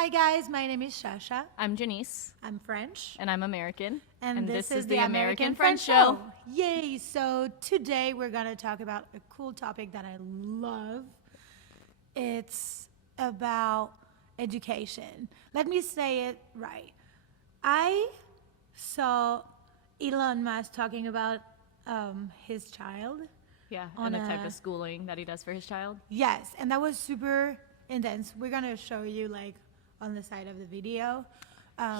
Hi guys, my name is Shasha. I'm Janice. I'm French. And I'm American. And this is the American French Show. Yay! So today we're going to talk about a cool topic that I love. It's about education. Let me say it right. I saw Elon Musk talking about his child. Yeah, and the type of schooling that he does for his child. Yes, and that was super intense. We're going to show you like on the side of the video.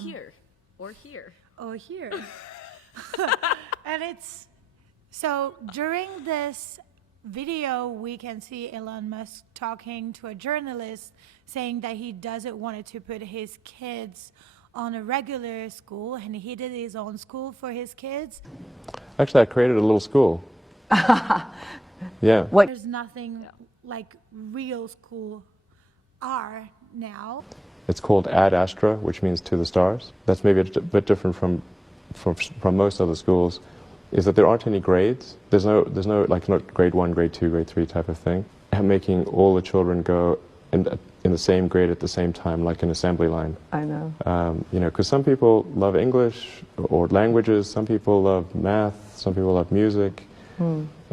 Here. Or here. Or here. And it's, so during this video, we can see Elon Musk talking to a journalist saying that he doesn't want to put his kids on a regular school, and he did his own school for his kids. Actually, I created a little school. Yeah. What? There's nothing like real school are now. It's called Ad Astra, which means to the stars. That's maybe a bit different from most other schools, is that there aren't any grades. There's no like not grade 1, grade 2, grade 3 type of thing. Making all the children go in the same grade at the same time, like an assembly line. I know. Because some people love English or languages, some people love math, some people love music.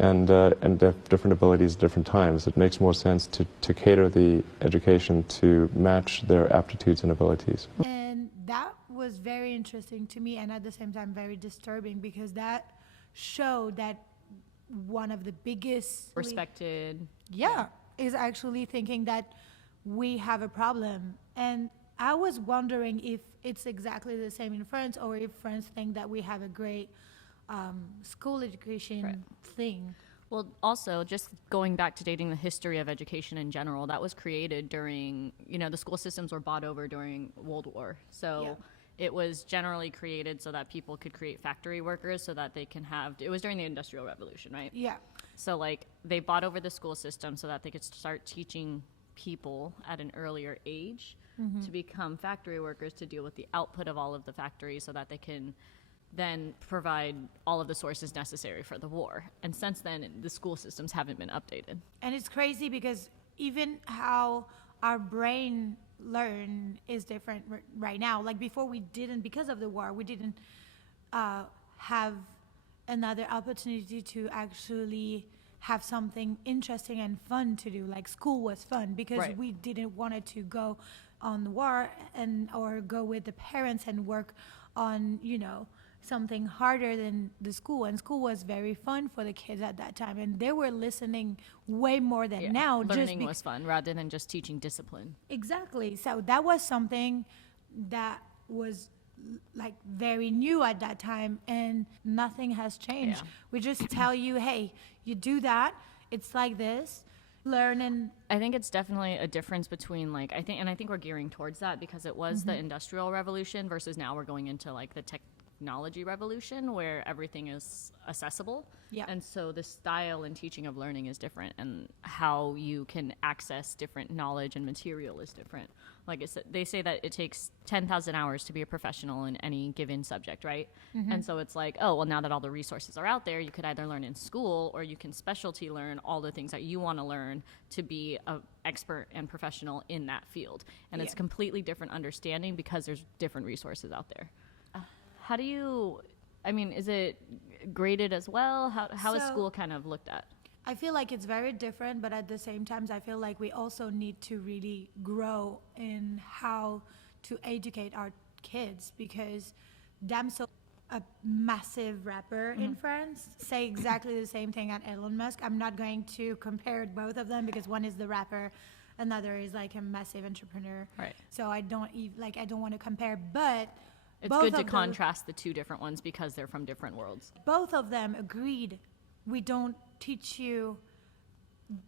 And they have different abilities at different times. It makes more sense to cater the education to match their aptitudes and abilities. And that was very interesting to me, and at the same time very disturbing, because that showed that one of the biggest Respected. Is actually thinking that we have a problem. And I was wondering if it's exactly the same in France, or if France think that we have a great school education thing. Well, also, just going back to dating the history of education in general, that was created during, the school systems were bought over during World War. So it was generally created so that people could create factory workers so that they can have, it was during the Industrial Revolution, right? Yeah. So like they bought over the school system so that they could start teaching people at an earlier age to become factory workers to deal with the output of all of the factories so that they can then provide all of the sources necessary for the war. And since then, the school systems haven't been updated. And it's crazy because even how our brain learn is different right now. Like before, we didn't, because of the war, we didn't have another opportunity to actually have something interesting and fun to do. Like school was fun because we didn't want it to go on the war or go with the parents and work on, something harder than the school. And school was very fun for the kids at that time, and they were listening way more than now. Learning was fun rather than just teaching discipline. Exactly. So that was something that was like very new at that time, and nothing has changed. We just tell you, hey, you do that, it's like this, learn. And I think it's definitely a difference between I think we're gearing towards that because it was the Industrial Revolution versus now we're going into like the technology revolution where everything is accessible. And so the style and teaching of learning is different, and how you can access different knowledge and material is different. Like I said, they say that it takes 10,000 hours to be a professional in any given subject, right? And so it's like, oh, well, now that all the resources are out there, you could either learn in school or you can specialty learn all the things that you want to learn to be an expert and professional in that field. And it's completely different understanding because there's different resources out there. How do you, is it graded as well? How is school kind of looked at? I feel like it's very different, but at the same time, I feel like we also need to really grow in how to educate our kids, because Damso, a massive rapper in France, say exactly the same thing at Elon Musk. I'm not going to compare both of them because one is the rapper, another is like a massive entrepreneur. Right. So I don't want to compare, but it's good to contrast the two different ones because they're from different worlds. Both of them agreed, we don't teach you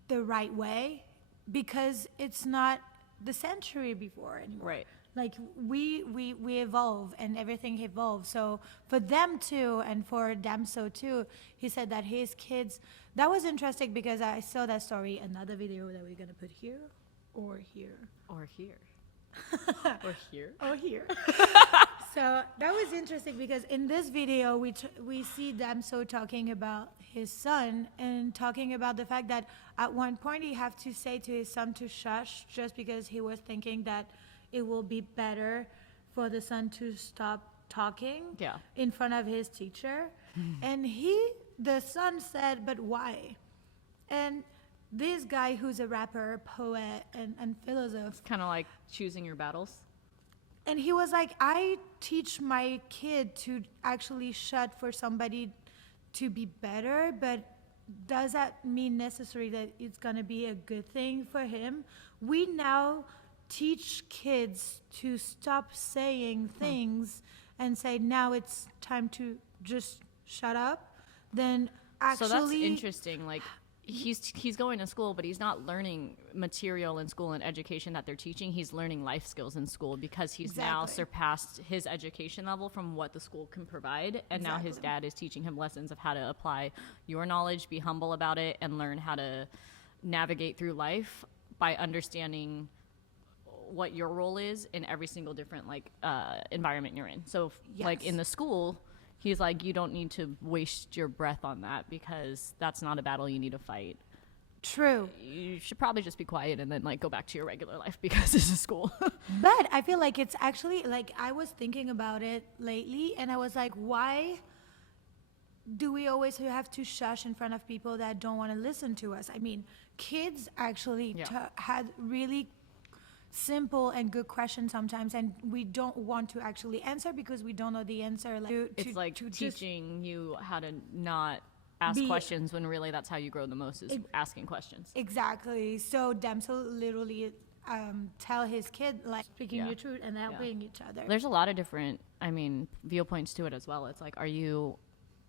the right way because it's not the century before anymore. Right. Like we evolve and everything evolves. So for them too, and for Damso too, he said that his kids, that was interesting because I saw that story, another video that we're gonna put here or here. Or here. Or here. Or here. So that was interesting because in this video we see Damso talking about his son and talking about the fact that at one point he had to say to his son to shush just because he was thinking that it will be better for the son to stop talking in front of his teacher. And the son said, but why? And this guy who's a rapper, poet, and philosopher. Kind of like choosing your battles. And he was like, I teach my kid to actually shut for somebody to be better, but does that mean necessarily that it's going to be a good thing for him? We now teach kids to stop saying things and say, now it's time to just shut up. Then actually... So that's interesting. Like, he's going to school, but he's not learning material in school and education that they're teaching. He's learning life skills in school because he's now surpassed his education level from what the school can provide. And now his dad is teaching him lessons of how to apply your knowledge, be humble about it, and learn how to navigate through life by understanding what your role is in every single different environment you're in. So like in the school, he's like, you don't need to waste your breath on that because that's not a battle you need to fight. True. You should probably just be quiet and then go back to your regular life because this is school. But I feel like it's actually I was thinking about it lately and I was like, why do we always have to shush in front of people that don't want to listen to us? I mean, kids actually had really simple and good questions sometimes, and we don't want to actually answer because we don't know the answer. It's like teaching you how to not ask questions when really that's how you grow the most is asking questions. Exactly. So Damsel literally tell his kid speaking your truth and helping each other. There's a lot of different, viewpoints to it as well. It's like, are you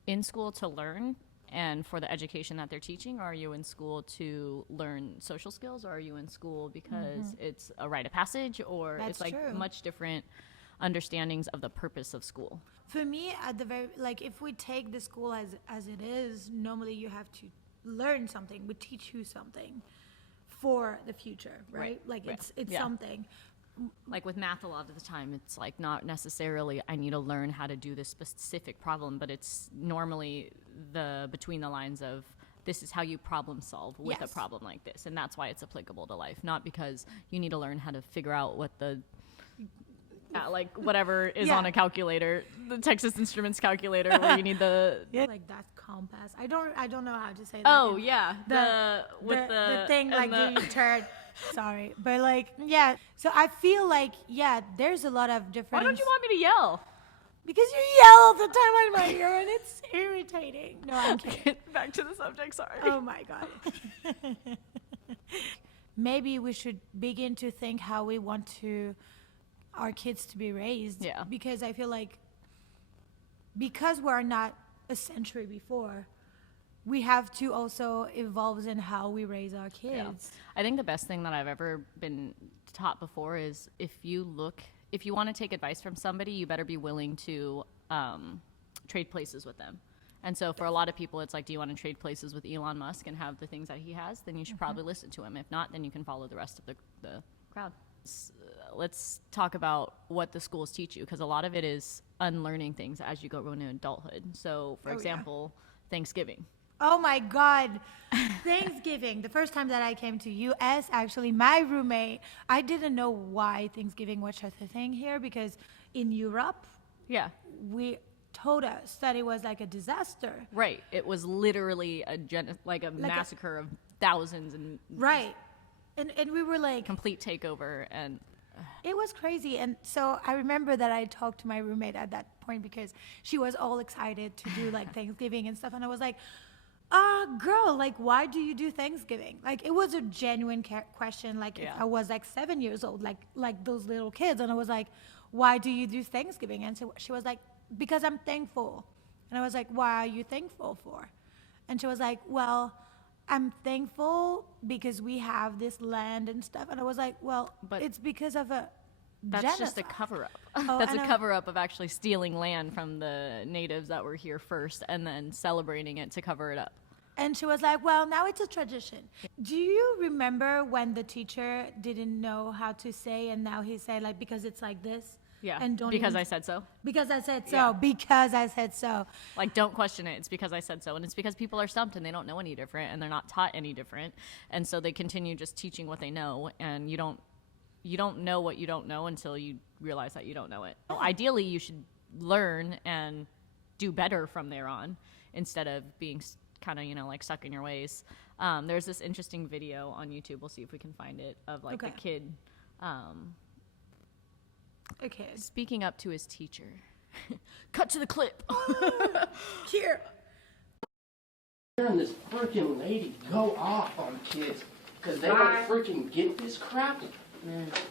in school to learn and for the education that they're teaching, or are you in school to learn social skills, or are you in school because it's a rite of passage, or it's much different understandings of the purpose of school? For me, at the very if we take the school as it is, normally you have to learn something. We teach you something for the future, right? It's something. Like with math, a lot of the time, it's not necessarily I need to learn how to do this specific problem, but it's normally between the lines of this is how you problem solve with a problem like this, and that's why it's applicable to life, not because you need to learn how to figure out what the whatever is on a calculator, the Texas Instruments calculator, where you need the that compass. I don't know how to say that. Oh yeah, the thing do you turn. Sorry, but so I feel there's a lot of different. Why don't you want me to yell? Because you yell all the time on my ear and it's irritating. No, I'm kidding. Back to the subject, sorry. Oh my God. Maybe we should begin to think how we want our kids to be raised. Yeah. Because I feel because we're not a century before, we have to also evolve in how we raise our kids. Yeah. I think the best thing that I've ever been taught before is if you want to take advice from somebody, you better be willing to trade places with them. And so for a lot of people, it's do you want to trade places with Elon Musk and have the things that he has? Then you should probably listen to him. If not, then you can follow the rest of the crowd. Let's talk about what the schools teach you, because a lot of it is unlearning things as you go into adulthood. So, for example, Thanksgiving. Oh my God, Thanksgiving. The first time that I came to US, actually, my roommate, I didn't know why Thanksgiving was such a thing here, because in Europe, we told us that it was like a disaster. Right. It was literally a massacre of thousands and right. And we were complete takeover, and it was crazy. And so I remember that I talked to my roommate at that point because she was all excited to do Thanksgiving and stuff, and I was like, girl, why do you do Thanksgiving? It was a genuine question. If I was 7 years old, like those little kids. And I was like, why do you do Thanksgiving? And so she was like, because I'm thankful. And I was like, why are you thankful for? And she was like, well, I'm thankful because we have this land and stuff. And I was like, well, but it's because of that's genocide. Just a cover-up. That's a cover-up of actually stealing land from the natives that were here first and then celebrating it to cover it up. And she was like, well, now it's a tradition. Do you remember when the teacher didn't know how to say, and now he said, because it's like this? Yeah, and because I said so. Because I said so. Yeah. Because I said so. Don't question it. It's because I said so. And it's because people are stumped and they don't know any different and they're not taught any different. And so they continue just teaching what they know, and you don't you don't know what you don't know until you realize that you don't know it. So ideally, you should learn and do better from there on instead of being kind of, like stuck in your ways. There's this interesting video on YouTube. We'll see if we can find it of like the kid speaking up to his teacher. Cut to the clip. Here. Hearing this freaking lady go off on kids because they don't freaking get this crap.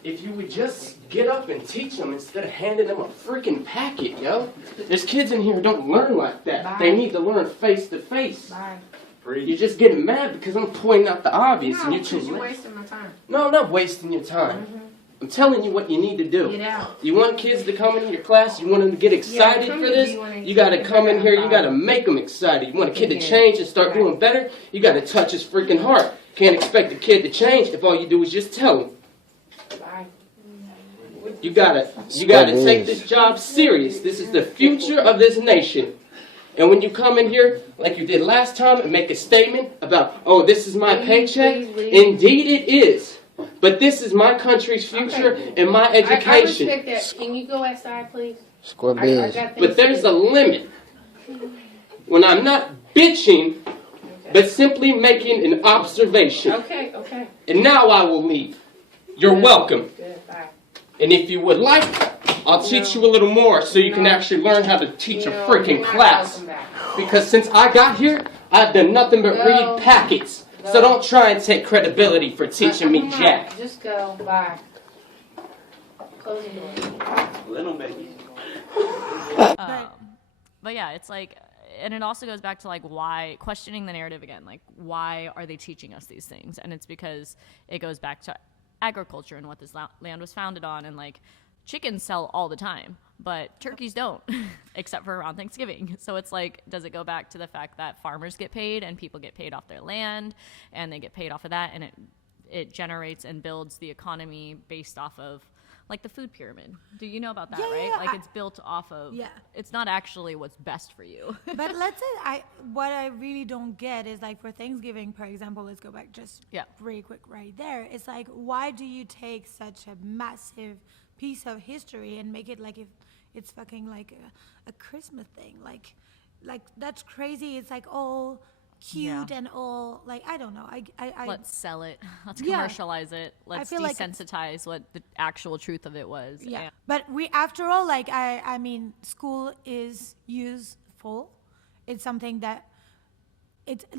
If you would just get up and teach them instead of handing them a freaking packet, yo. There's kids in here who don't learn like that. Bye. They need to learn face to face. Bye. You're just getting mad because I'm pointing out the obvious and you're you're wasting my time. No, I'm not wasting your time. I'm telling you what you need to do. Get out. You want kids to come into your class, you want them to get excited come for to this, B1 you got to come in here, you Bye. got to make them excited. You want a kid to change and start doing better, you got to touch his freaking heart. Can't expect a kid to change if all you do is just tell him. Bye. You gotta take this job serious. This is the future of this nation. And when you come in here, like you did last time, and make a statement about, oh, this is my paycheck, indeed it is. But this is my country's future and my education. I respect that. Can you go outside, please? Square biz. But there's a limit. When I'm not bitching, but simply making an observation. Okay. And now I will leave. You're welcome. Good. Bye. And if you would like, I'll teach you a little more so you can actually learn how to teach a freaking class. Because since I got here, I've done nothing but read packets. So don't try and take credibility for teaching me jack. Just go. Bye. Close the door. Little baby. But yeah, it's like, and it also goes back to like why, questioning the narrative again, like why are they teaching us these things? And it's because it goes back to agriculture and what this land was founded on, and like chickens sell all the time, but turkeys don't, except for around Thanksgiving. So it's like, does it go back to the fact that farmers get paid and people get paid off their land and they get paid off of that, and it generates and builds the economy based off of like the food pyramid. Do you know about that, right? Yeah, like it's built off of, it's not actually what's best for you. But let's say what I really don't get is like for Thanksgiving, for example, let's go back just really quick right there. It's like, why do you take such a massive piece of history and make it like if it's fucking like a Christmas thing? Like that's crazy. It's like all cute and all like, I don't know. I Let's sell it. Let's commercialize it. Let's desensitize what the actual truth of it was. Yeah. But after all, like I mean, school is useful. It's something that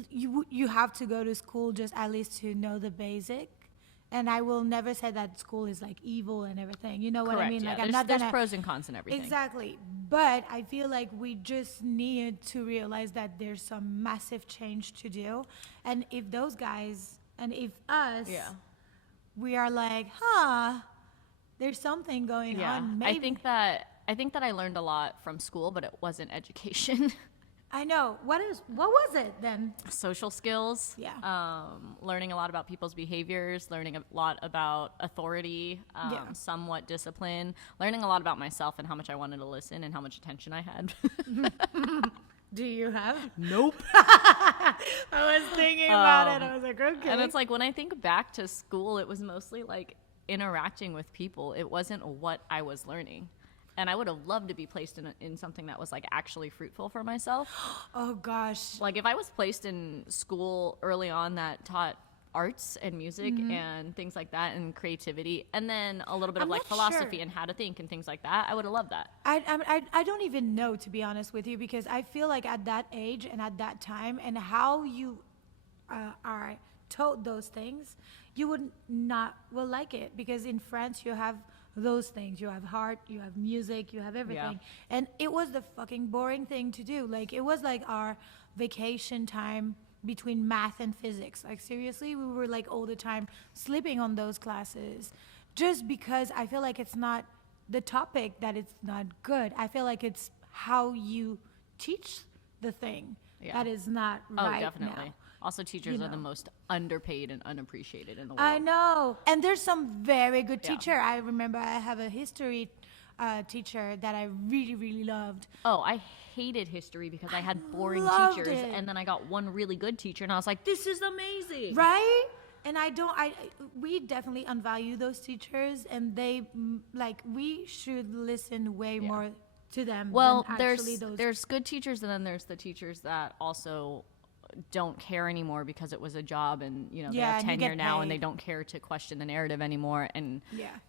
you have to go to school just at least to know the basic. And I will never say that school is like evil and everything. You know what I mean? Like there's pros and cons and everything. Exactly. But I feel like we just need to realize that there's some massive change to do. And if those guys and if us, we are like, there's something going on. Maybe. I think that I learned a lot from school, but it wasn't education. I know. What was it then? Social skills. Yeah. Learning a lot about people's behaviors, learning a lot about authority, somewhat discipline, learning a lot about myself and how much I wanted to listen and how much attention I had. Do you have? Nope. I was thinking about it. I was like, okay. And it's like, when I think back to school, it was mostly like interacting with people. It wasn't what I was learning. And I would have loved to be placed in something that was like actually fruitful for myself. Oh gosh. Like if I was placed in school early on that taught arts and music and things like that and creativity, and then a little bit of like philosophy and how to think and things like that, I would have loved that. I don't even know, to be honest with you, because I feel like at that age and at that time and how you are taught those things, you would not will like it, because in France you have those things. You have art, you have music, you have everything. Yeah. And it was the fucking boring thing to do. Like, it was like our vacation time between math and physics. Like, seriously, we were like all the time sleeping on those classes just because I feel like it's not the topic that it's not good. I feel like it's how you teach the thing that is not right. Oh, definitely. Now. Also, teachers are the most underpaid and unappreciated in the world. I know. And there's some very good teacher. I remember I have a history teacher that I really, really loved. Oh, I hated history because I had boring teachers. And then I got one really good teacher, and I was like, this is amazing. Right? And we definitely unvalue those teachers, and we should listen way more to them. Well, than actually those. there's good teachers, and then there's the teachers that also don't care anymore because it was a job, and they have and you tenure get now, and paid. they don't care to question the narrative anymore and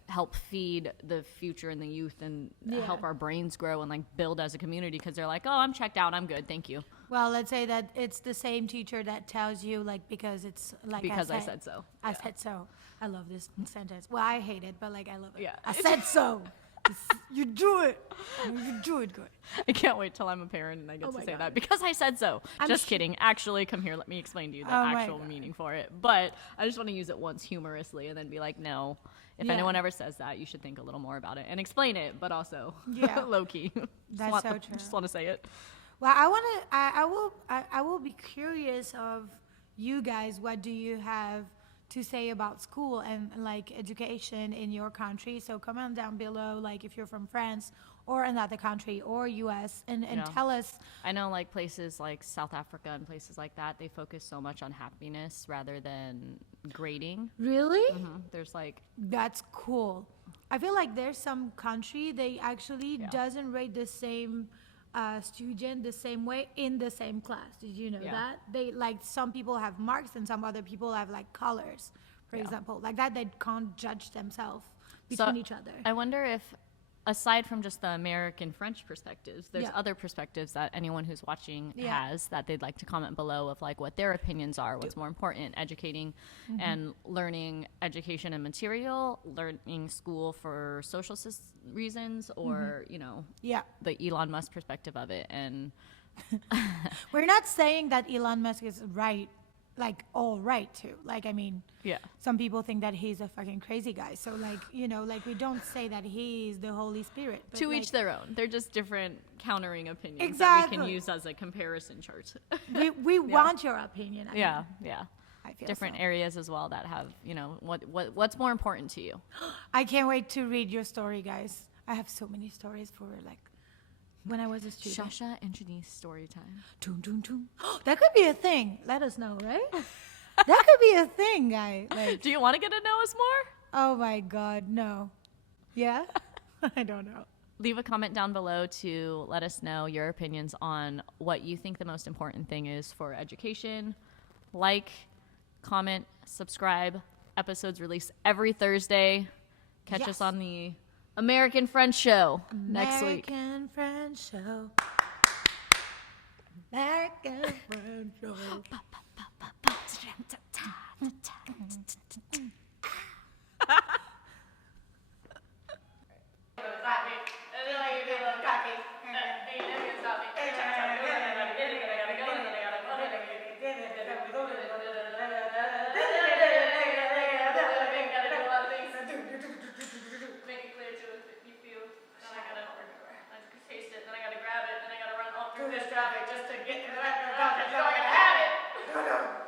help feed the future and the youth and help our brains grow and like build as a community, because they're like, oh, I'm checked out, I'm good, thank you. Well, let's say that it's the same teacher that tells you, like, because it's like Because I said so. I said so. I love this sentence. Well, I hate it, but like I love it. Yeah. I said so. You do it. You do it good. I can't wait till I'm a parent and I get to say God. that, because I said so. I'm Just kidding. Actually, come here. Let me explain to you the actual God. meaning for it. But I just want to use it once humorously and then be like, no. If anyone ever says that, you should think a little more about it and explain it, but also low key. That's so true. Just want to say it. Well, I will be curious of you guys. What do you have to say about school and like education in your country? So comment down below, like if you're from France or another country or US, and tell us. I know like places like South Africa and places like that, they focus so much on happiness rather than grading. Really? There's like, That's cool. I feel like there's some country they actually doesn't rate the same student the same way in the same class. Did you know that? They like, some people have marks and some other people have like colors, for example. Like that, they can't judge themselves between each other. I wonder if, aside from just the American French perspectives, there's other perspectives that anyone who's watching has that they'd like to comment below of like what their opinions are, what's more important, educating and learning education and material, learning school for social reasons, or, the Elon Musk perspective of it. And We're not saying that Elon Musk is right, like all right too. Like, I mean, some people think that he's a fucking crazy guy. So like, like we don't say that he's the Holy Spirit. But to like, each their own. They're just different countering opinions that we can use as a comparison chart. we want your opinion. I yeah. feel Different so. areas as well that have, what's more important to you. I can't wait to read your story, guys. I have so many stories for like when I was a student. Shasha and Janice story time. Toon, toon, toon. That could be a thing. Let us know, right? That could be a thing, guy. Like, Do you want to get to know us more? oh my God, no. Yeah? I don't know. Leave a comment down below to let us know your opinions on what you think the most important thing is for education. Like, comment, subscribe. Episodes released every Thursday. Catch us on the American Friends Show next week. American Friends Show. American Friends Show. Through this traffic just to get to the back of the doctor, so I gotta have it.